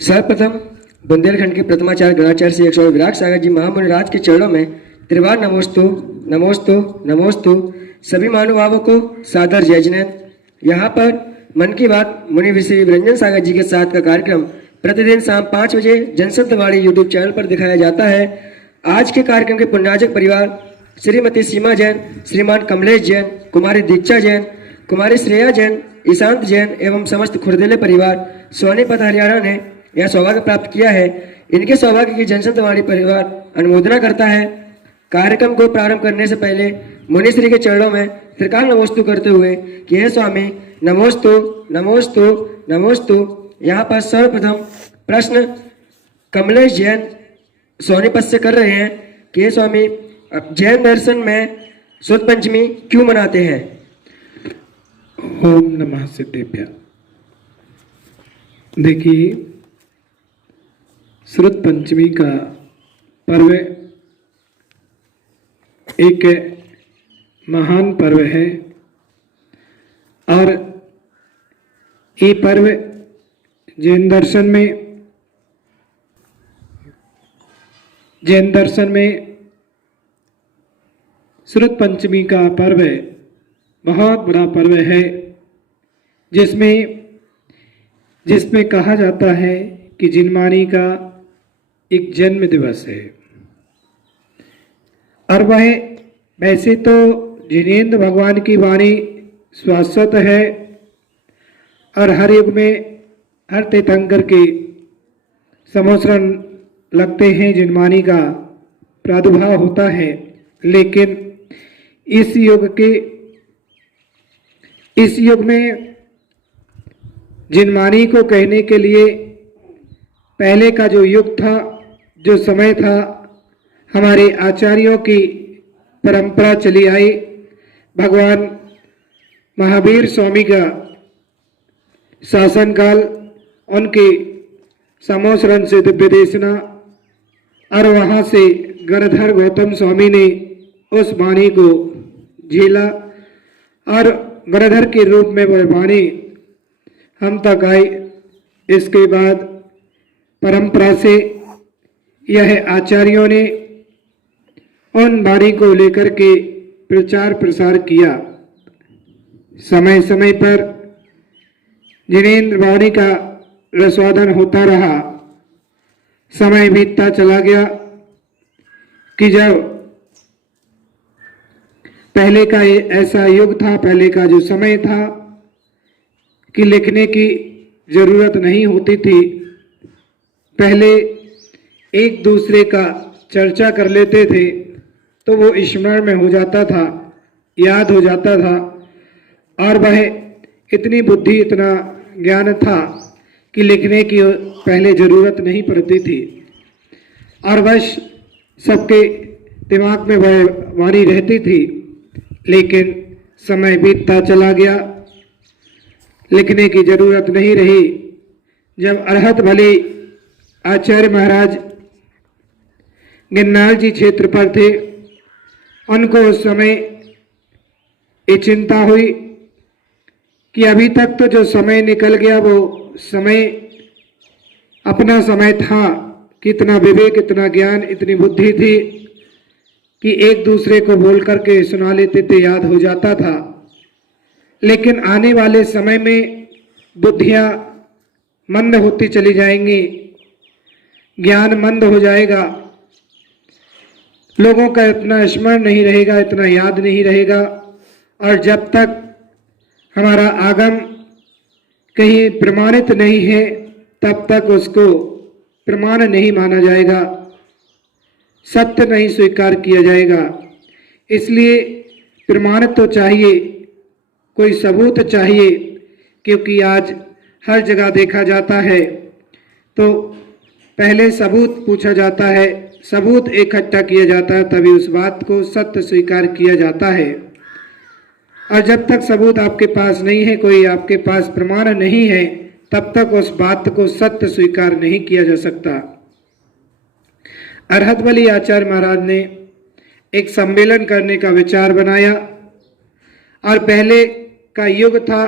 सर्वप्रथम बुंदेलखंड के प्रथमाचार्य गणाचार्य श्री 100 विराट सागर जी महामुनिराज के चरणों में त्रिवार नमोस्तु नमोस्तु नमोस्तु। सभी महानुभावों को सादर जय जयंत। यहाँ पर मन की बात मुनि श्री रंजन सागर जी के साथ का कार्यक्रम प्रतिदिन शाम 5 बजे जनशब्दवाणी यूट्यूब चैनल पर दिखाया जाता है। आज के कार्यक्रम के पुण्याजक परिवार श्रीमती सीमा जैन, श्रीमान कमलेश जैन, कुमारी दीक्षा जैन, कुमारी श्रेया जैन, ईशांत जैन एवं समस्त खुर्देले परिवार सोनीपत हरियाणा ने यह सौभाग्य प्राप्त किया है। इनके सौभाग्य की जनशब्दवाणी परिवार अनुमोदना करता है। कार्यक्रम को प्रारंभ करने से पहले मुनिश्री के चरणों में त्रिकाल नमोस्तु करते हुए कि हे स्वामी नमोस्तु नमोस्तु नमोस्तु। यहाँ पर सर्वप्रथम प्रश्न कमलेश जैन सोनीपत से कर रहे हैं कि हे स्वामी जैन दर्शन में शुद्ध पंचमी क्यों मनाते हैं? ओम नमः सिद्धेभ्य। देखिए, श्रुत पंचमी का पर्व एक महान पर्व है और ये पर्व जैन दर्शन में श्रुत पंचमी का पर्व बहुत बड़ा पर्व है, जिसमें कहा जाता है कि जिनमानी का एक जन्म दिवस है। और वह वैसे तो जिनेन्द्र भगवान की वाणी शाश्वत है और हर युग में हर तीर्थंकर के संवत्सरण लगते हैं, जिनमानी का प्रादुर्भाव होता है। लेकिन इस युग में जिनमानी को कहने के लिए पहले का जो युग था, जो समय था, हमारे आचार्यों की परंपरा चली आई। भगवान महावीर स्वामी का शासनकाल, उनके समोसरण से दिव्य देशना और वहाँ से गणधर गौतम स्वामी ने उस वाणी को झेला और गणधर के रूप में वह वाणी हम तक आई। इसके बाद परंपरा से यह आचार्यों ने उन वाणी को लेकर के प्रचार प्रसार किया। समय समय पर जिनेन्द्र वाणी का रसवादन होता रहा। समय बीतता चला गया कि जब पहले का ऐसा युग था, पहले का जो समय था कि लिखने की जरूरत नहीं होती थी। पहले एक दूसरे का चर्चा कर लेते थे तो वो स्मरण में हो जाता था, याद हो जाता था और वह इतनी बुद्धि, इतना ज्ञान था कि लिखने की पहले जरूरत नहीं पड़ती थी और बस सबके दिमाग में वह वाणी रहती थी। लेकिन समय बीतता चला गया, लिखने की जरूरत नहीं रही। जब अरहत भले आचार्य महाराज गिरनार जी क्षेत्र पर थे, उनको उस समय ये चिंता हुई कि अभी तक तो जो समय निकल गया वो समय अपना समय था कि इतना विवेक, इतना ज्ञान, इतनी बुद्धि थी कि एक दूसरे को बोल करके सुना लेते थे, याद हो जाता था। लेकिन आने वाले समय में बुद्धियां मंद होती चली जाएंगी, ज्ञान मंद हो जाएगा, लोगों का इतना स्मरण नहीं रहेगा, इतना याद नहीं रहेगा। और जब तक हमारा आगम कहीं प्रमाणित नहीं है तब तक उसको प्रमाण नहीं माना जाएगा, सत्य नहीं स्वीकार किया जाएगा। इसलिए प्रमाण तो चाहिए, कोई सबूत चाहिए, क्योंकि आज हर जगह देखा जाता है तो पहले सबूत पूछा जाता है, सबूत इकट्ठा किया जाता है, तभी उस बात को सत्य स्वीकार किया जाता है। और जब तक सबूत आपके पास नहीं है, कोई आपके पास प्रमाण नहीं है, तब तक उस बात को सत्य स्वीकार नहीं किया जा सकता। अरहत बली आचार्य महाराज ने एक सम्मेलन करने का विचार बनाया और पहले का युग था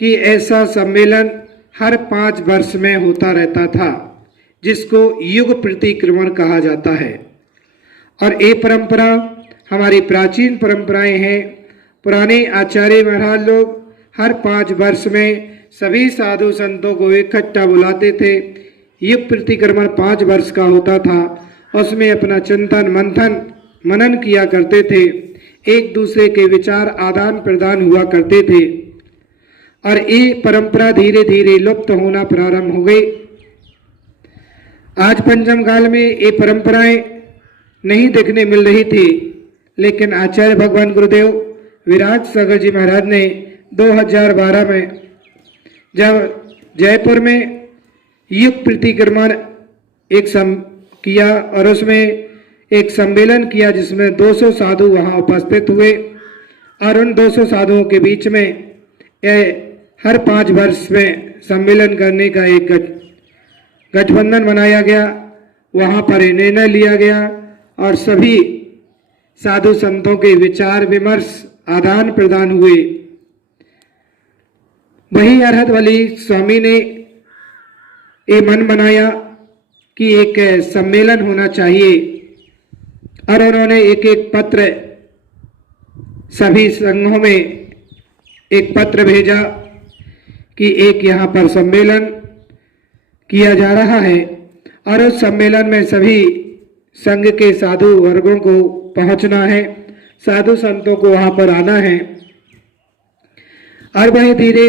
कि ऐसा सम्मेलन हर 5 वर्ष में होता रहता था, जिसको युग प्रतिक्रमण कहा जाता है। और ये परंपरा हमारी प्राचीन परंपराएं हैं। पुराने आचार्य महाराज लोग हर 5 वर्ष में सभी साधु संतों को इकट्ठा बुलाते थे। युग प्रतिक्रमण 5 वर्ष का होता था। उसमें अपना चिंतन मंथन मनन किया करते थे, एक दूसरे के विचार आदान प्रदान हुआ करते थे। और ये परंपरा धीरे धीरे लुप्त होना प्रारंभ हो गई। आज पंचम काल में ये परंपराएं नहीं देखने मिल रही थी, लेकिन आचार्य भगवान गुरुदेव विराट सागर जी महाराज ने 2012 में जब जयपुर में युग प्रतिक्रमण किया और उसमें एक सम्मेलन किया, जिसमें 200 साधु वहां उपस्थित हुए। और उन 200 साधुओं के बीच में हर 5 वर्ष में सम्मेलन करने का एक गठबंधन बनाया गया। वहां पर निर्णय लिया गया और सभी साधु संतों के विचार विमर्श आदान प्रदान हुए। वही अरहत वाली स्वामी ने ये मन बनाया कि एक सम्मेलन होना चाहिए और उन्होंने एक एक पत्र सभी संघों में एक पत्र भेजा कि एक यहाँ पर सम्मेलन किया जा रहा है और उस सम्मेलन में सभी संघ के साधु वर्गों को पहुंचना है, साधु संतों को वहां पर आना है। और वही धीरे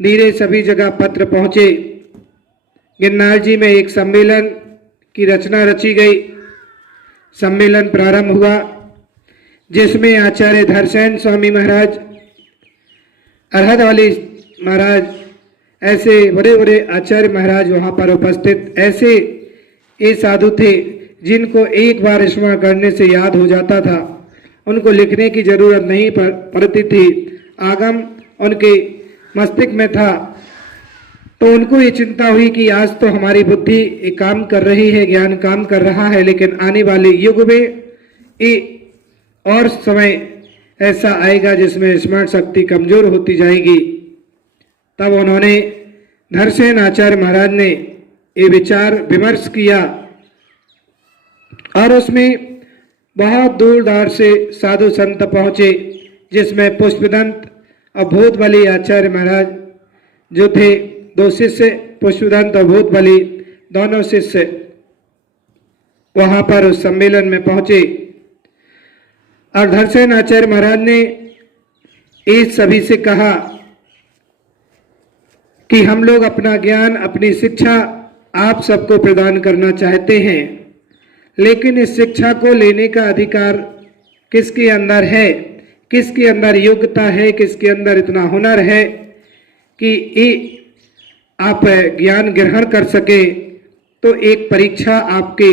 धीरे सभी जगह पत्र पहुंचे। गिरनार जी में एक सम्मेलन की रचना रची गई। सम्मेलन प्रारंभ हुआ, जिसमें आचार्य धरसेन स्वामी महाराज, अरहत वाली महाराज, ऐसे बड़े बड़े आचार्य महाराज वहां पर उपस्थित। ऐसे ये साधु थे जिनको एक बार स्मरण करने से याद हो जाता था, उनको लिखने की जरूरत नहीं पड़ती थी, आगम उनके मस्तिष्क में था। तो उनको ये चिंता हुई कि आज तो हमारी बुद्धि एक काम कर रही है, ज्ञान काम कर रहा है, लेकिन आने वाले युग में ये और समय ऐसा आएगा जिसमें स्मरण शक्ति कमजोर होती जाएगी। तब उन्होंने धरसेन आचार्य महाराज ने ये विचार विमर्श किया और उसमें बहुत दूर दरार से साधु संत पहुंचे, जिसमें पुष्पदंत और भूत बली आचार्य महाराज जो थे, 2 शिष्य, पुष्पदंत और भूत बली दोनों शिष्य वहां पर उस सम्मेलन में पहुंचे। और धरसेन आचार्य महाराज ने इस सभी से कहा कि हम लोग अपना ज्ञान, अपनी शिक्षा आप सबको प्रदान करना चाहते हैं, लेकिन इस शिक्षा को लेने का अधिकार किसके अंदर है, किसके अंदर योग्यता है, किसके अंदर इतना हुनर है कि ये आप ज्ञान ग्रहण कर सके। तो एक परीक्षा आपके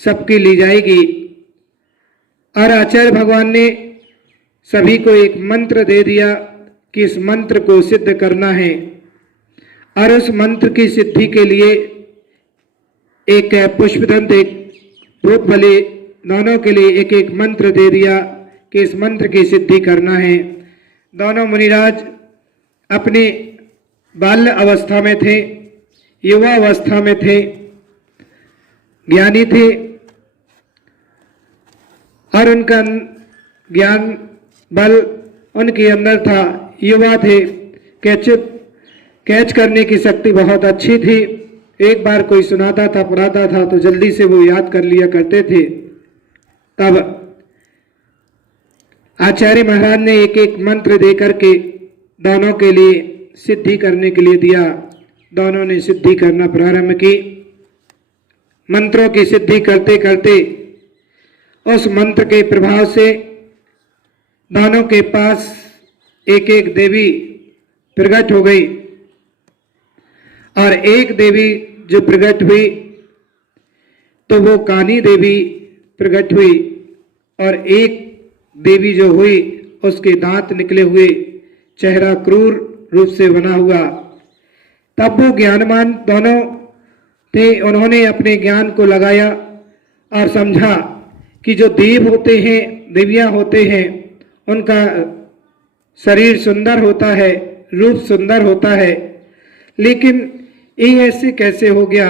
सबकी ली जाएगी। और आचार्य भगवान ने सभी को एक मंत्र दे दिया कि इस मंत्र को सिद्ध करना है। और उस मंत्र की सिद्धि के लिए एक पुष्पदंत, एक भूत बलि, दोनों के लिए एक एक मंत्र दे दिया कि इस मंत्र की सिद्धि करना है। दोनों मुनिराज अपने बाल्य अवस्था में थे, युवा अवस्था में थे, ज्ञानी थे और उनका ज्ञान बल उनके अंदर था, युवा थे, कैच करने की शक्ति बहुत अच्छी थी। एक बार कोई सुनाता था, पढ़ाता था तो जल्दी से वो याद कर लिया करते थे। तब आचार्य महाराज ने एक एक मंत्र दे करके दोनों के लिए सिद्धि करने के लिए दिया। दोनों ने सिद्धि करना प्रारंभ की। मंत्रों की सिद्धि करते करते उस मंत्र के प्रभाव से दोनों के पास एक एक देवी प्रकट हो गई। और एक देवी जो प्रकट हुई तो वो कानी देवी प्रकट हुई, और एक देवी जो हुई उसके दांत निकले हुए, चेहरा क्रूर रूप से बना हुआ। तब वो ज्ञानवान दोनों थे, उन्होंने अपने ज्ञान को लगाया और समझा कि जो देव होते हैं, देवियां होते हैं, उनका शरीर सुंदर होता है, रूप सुंदर होता है, लेकिन ये ऐसे कैसे हो गया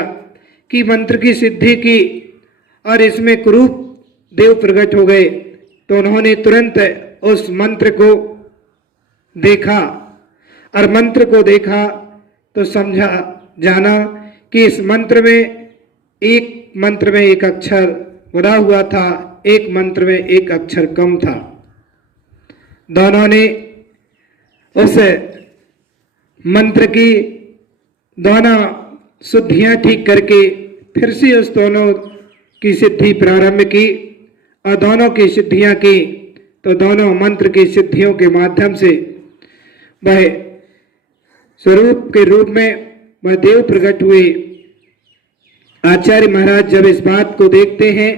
कि मंत्र की सिद्धि की और इसमें कुरूप देव प्रकट हो गए। तो उन्होंने तुरंत उस मंत्र को देखा और मंत्र को देखा तो समझा जाना कि इस मंत्र में एक अक्षर बढ़ा हुआ था, एक मंत्र में एक अक्षर कम था। दोनों ने उस मंत्र की दोनों शुद्धियां ठीक करके फिर से उस दोनों की सिद्धि प्रारंभ की और दोनों की सिद्धियां की तो दोनों मंत्र की सिद्धियों के माध्यम से वह स्वरूप के रूप में वह देव प्रकट हुए। आचार्य महाराज जब इस बात को देखते हैं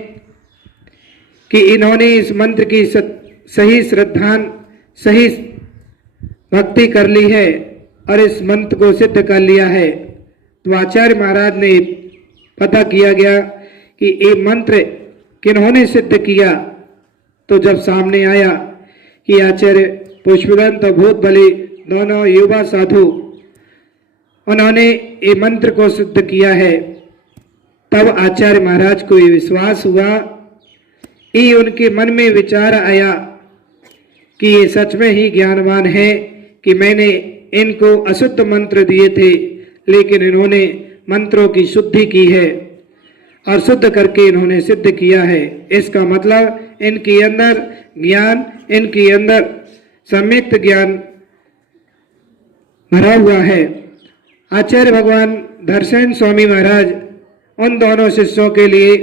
कि इन्होंने इस मंत्र की सही श्रद्धा सही भक्ति कर ली है और इस मंत्र को सिद्ध कर लिया है, तो आचार्य महाराज ने पता किया गया कि ये मंत्र किन्होंने सिद्ध किया। तो जब सामने आया कि आचार्य पुष्पदंत और भूतबली दोनों युवा साधु उन्होंने ये मंत्र को सिद्ध किया है, तब आचार्य महाराज को ये विश्वास हुआ, ये उनके मन में विचार आया कि ये सच में ही ज्ञानवान है कि मैंने इनको अशुद्ध मंत्र दिए थे लेकिन इन्होंने मंत्रों की शुद्धि की है और शुद्ध करके इन्होंने सिद्ध किया है। इसका मतलब इनके अंदर ज्ञान, इनके अंदर सम्यक ज्ञान भरा हुआ है। आचार्य भगवान धर्षण स्वामी महाराज उन दोनों शिष्यों के लिए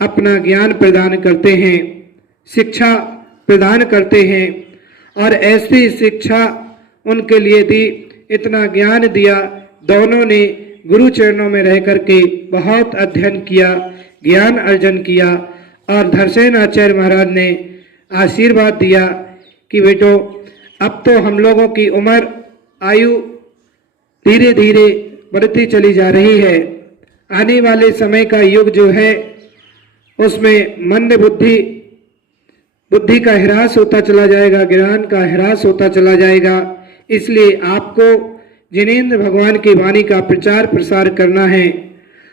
अपना ज्ञान प्रदान करते हैं, शिक्षा प्रदान करते हैं और ऐसी शिक्षा उनके लिए दी, इतना ज्ञान दिया। दोनों ने गुरु चरणों में रह करके बहुत अध्ययन किया, ज्ञान अर्जन किया और धर्षण आचार्य महाराज ने आशीर्वाद दिया कि बेटो अब तो हम लोगों की उम्र आयु धीरे धीरे बढ़ती चली जा रही है, आने वाले समय का युग जो है उसमें मंद बुद्धि का ह्रास होता चला जाएगा, ज्ञान का ह्रास होता चला जाएगा। इसलिए आपको जिनेंद्र भगवान की वाणी का प्रचार प्रसार करना है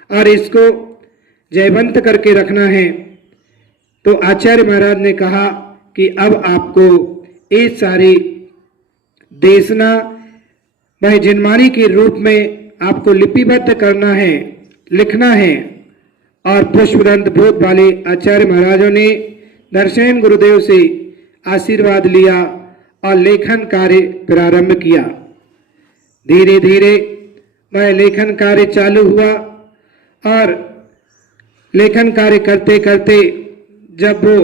और इसको जयवंत करके रखना है। तो आचार्य महाराज ने कहा कि अब आपको ये सारी देशना वह जिनमानी के रूप में आपको लिपिबद्ध करना है, लिखना है। और पुष्पदंत भूत वाले आचार्य महाराजों ने दर्शन गुरुदेव से आशीर्वाद लिया और लेखन कार्य प्रारंभ किया। धीरे धीरे वह लेखन कार्य चालू हुआ और लेखन कार्य करते करते जब वो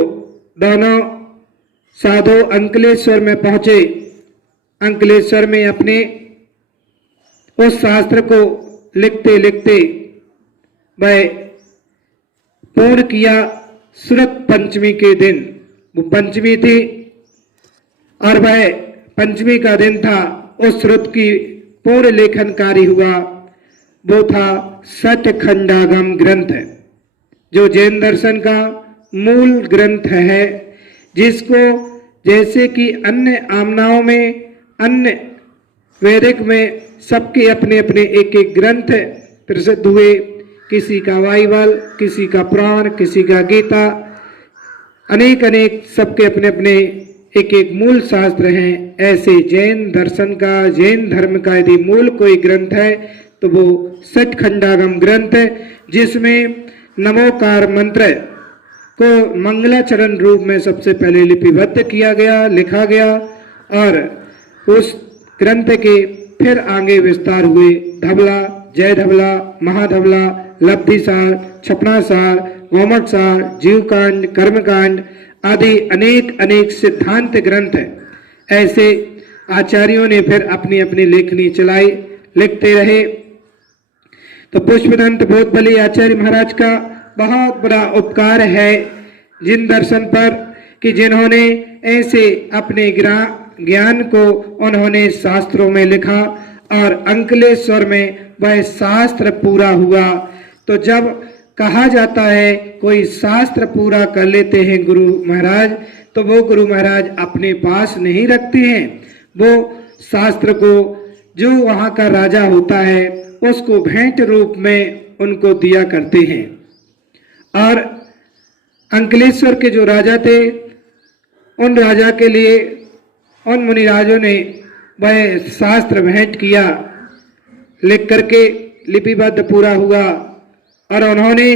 दोनों साधु अंकलेश्वर में पहुंचे, अंकलेश्वर में अपने उस शास्त्र को लिखते लिखते वह पूर्ण किया। सुरत पंचमी के दिन, वो पंचमी थी और वह पंचमी का दिन था, उस सुरत की पूर्ण लेखन कार्य हुआ। वो था सठ खंडागम ग्रंथ, जो जैन दर्शन का मूल ग्रंथ है, जिसको जैसे कि अन्य आमनाओं में, अन्य वैदिक में सबके अपने अपने एक एक ग्रंथ प्रसिद्ध हुए, किसी का बाइबल, किसी का पुराण, किसी का गीता, अनेक अनेक सबके अपने अपने एक एक मूल शास्त्र हैं। ऐसे जैन दर्शन का, जैन धर्म का यदि मूल कोई ग्रंथ है तो वो सठ खंडागम ग्रंथ है, जिसमें नमोकार मंत्र को मंगलाचरण रूप में सबसे पहले लिपिबद्ध किया गया, लिखा गया और उस ग्रंथ के फिर आगे विस्तार हुए। धबला, जय धबला, महाधबला, लब्धिसार, छपनासार, गोमटसार, जीवकांड, कर्मकांड आदि अनेक अनेक सिद्धांत ग्रंथ है। ऐसे आचार्यों ने फिर अपनी अपनी लेखनी चलाई, लिखते रहे। तो पुष्पदंत भूतबली आचार्य महाराज का बहुत बड़ा उपकार है जिन दर्शन पर कि जिन्होंने ऐसे अपने ज्ञान को उन्होंने शास्त्रों में लिखा और अंकलेश्वर में वह शास्त्र पूरा हुआ। तो जब कहा जाता है कोई शास्त्र पूरा कर लेते हैं गुरु महाराज, तो वो गुरु महाराज अपने पास नहीं रखते हैं, वो शास्त्र को जो वहाँ का राजा होता है उसको भेंट रूप में उनको दिया करते हैं। और अंकलेश्वर के जो राजा थे उन राजा के लिए उन मुनिराजों ने वह शास्त्र भेंट किया, लिख करके लिपिबद्ध पूरा हुआ और उन्होंने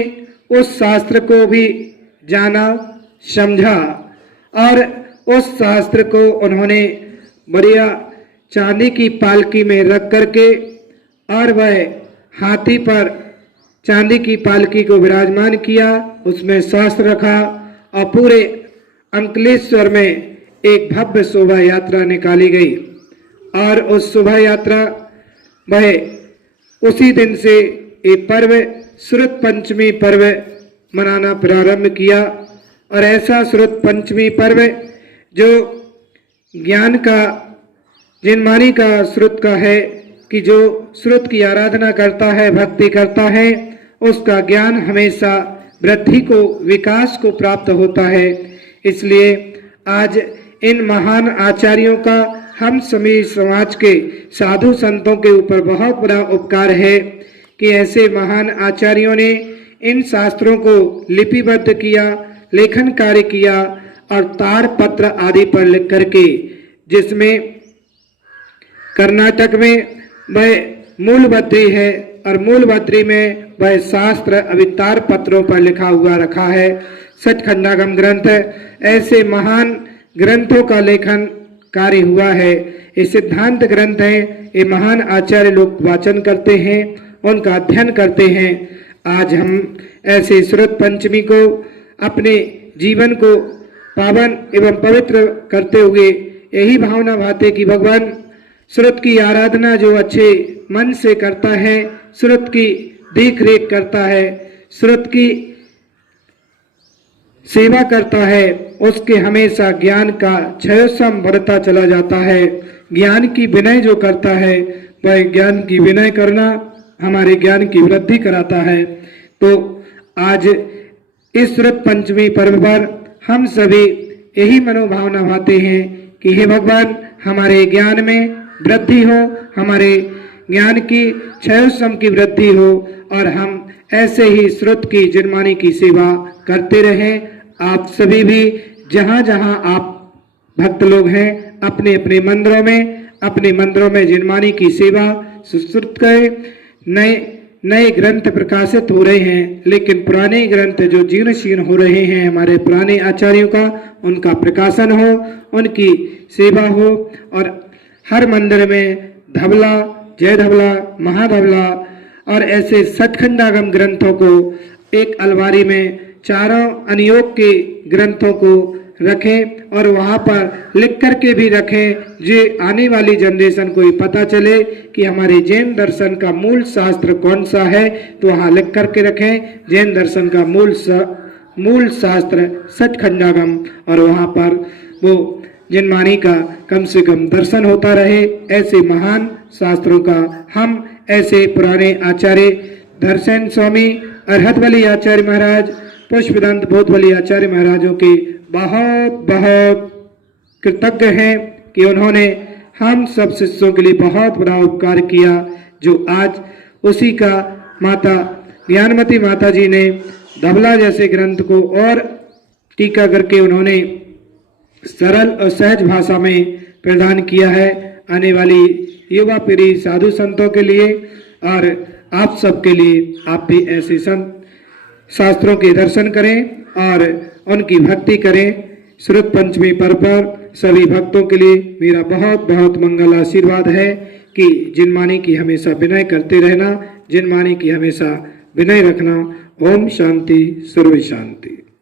उस शास्त्र को भी जाना समझा और उस शास्त्र को उन्होंने बढ़िया चांदी की पालकी में रख करके और वह हाथी पर चांदी की पालकी को विराजमान किया, उसमें शास्त्र रखा और पूरे अंकलेश्वर में एक भव्य शोभा यात्रा निकाली गई। और उस शोभा यात्रा वह उसी दिन से ये पर्व श्रुत पंचमी पर्व मनाना प्रारंभ किया। और ऐसा श्रुत पंचमी पर्व जो ज्ञान का जिनमानी का श्रुत का है कि जो श्रुत की आराधना करता है, भक्ति करता है, उसका ज्ञान हमेशा वृद्धि को, विकास को प्राप्त होता है। इसलिए आज इन महान आचार्यों का हम सभी समाज के साधु संतों के ऊपर बहुत बड़ा उपकार है कि ऐसे महान आचार्यों ने इन शास्त्रों को लिपिबद्ध किया, लेखन कार्य किया और ताड़ पत्र आदि पर लिख करके, जिसमें कर्नाटक में वह मूलभद्री है और मूलभद्री में वह शास्त्र अभी ताड़ पत्रों पर लिखा हुआ रखा है। सचखंडागम ग्रंथ ऐसे महान ग्रंथों का लेखन कार्य हुआ है। ये सिद्धांत ग्रंथ है, ये महान आचार्य लोग वाचन करते हैं, उनका अध्ययन करते हैं। आज हम ऐसे श्रुत पंचमी को अपने जीवन को पावन एवं पवित्र करते हुए यही भावना भाते कि भगवान श्रुत की आराधना जो अच्छे मन से करता है, श्रुत की देख रेख करता है, श्रुत की सेवा करता है, उसके हमेशा ज्ञान का क्षयोत्सम बढ़ता चला जाता है। ज्ञान की विनय जो करता है वह ज्ञान की विनय करना हमारे ज्ञान की वृद्धि कराता है। तो आज इस श्रुत पंचमी पर्व पर हम सभी यही मनोभावना भाते हैं कि हे भगवान, हमारे ज्ञान में वृद्धि हो, हमारे ज्ञान की क्षयोत्सम की वृद्धि हो और हम ऐसे ही श्रुत की जिनमानी की सेवा करते रहें। आप सभी भी जहाँ जहाँ आप भक्त लोग हैं अपने अपने मंदिरों में जिनमानी की सेवा सुश्रुत करें। नए ग्रंथ प्रकाशित हो रहे हैं, लेकिन पुराने ग्रंथ जो जीर्ण शीर्ण हो रहे हैं हमारे पुराने आचार्यों का, उनका प्रकाशन हो, उनकी सेवा हो और हर मंदिर में धबला, जय धबला, महाधबला और ऐसे सचखंडागम ग्रंथों को एक अलमारी में चारों अनियोग के ग्रंथों को रखें और वहाँ पर लिख करके भी रखें, जो आने वाली जनरेशन को पता चले कि हमारे जैन दर्शन का मूल शास्त्र कौन सा है। तो वहाँ लिख करके रखें जैन दर्शन का मूल शास्त्र सचखंडागम, और वहाँ पर वो जिनमानी का कम से कम दर्शन होता रहे। ऐसे महान शास्त्रों का हम ऐसे पुराने आचार्य दर्शन स्वामी अरहत बली आचार्य महाराज, पुष्पदंत बहुत बली आचार्य महाराजों के बहुत बहुत कृतज्ञ हैं कि उन्होंने हम सब शिष्यों के लिए बहुत बड़ा उपकार किया, जो आज उसी का माता ज्ञानमती माता जी ने धबला जैसे ग्रंथ को और टीका करके उन्होंने सरल और सहज भाषा में प्रदान किया है आने वाली युवा पीढ़ी साधु संतों के लिए और आप सबके लिए। आप भी ऐसे संत शास्त्रों के दर्शन करें और उनकी भक्ति करें। श्रुत पंचमी पर्व पर सभी भक्तों के लिए मेरा बहुत बहुत मंगल आशीर्वाद है कि जिनमानी की हमेशा विनय करते रहना, जिनमानी की हमेशा विनय रखना। ओम शांति, सर्व शांति।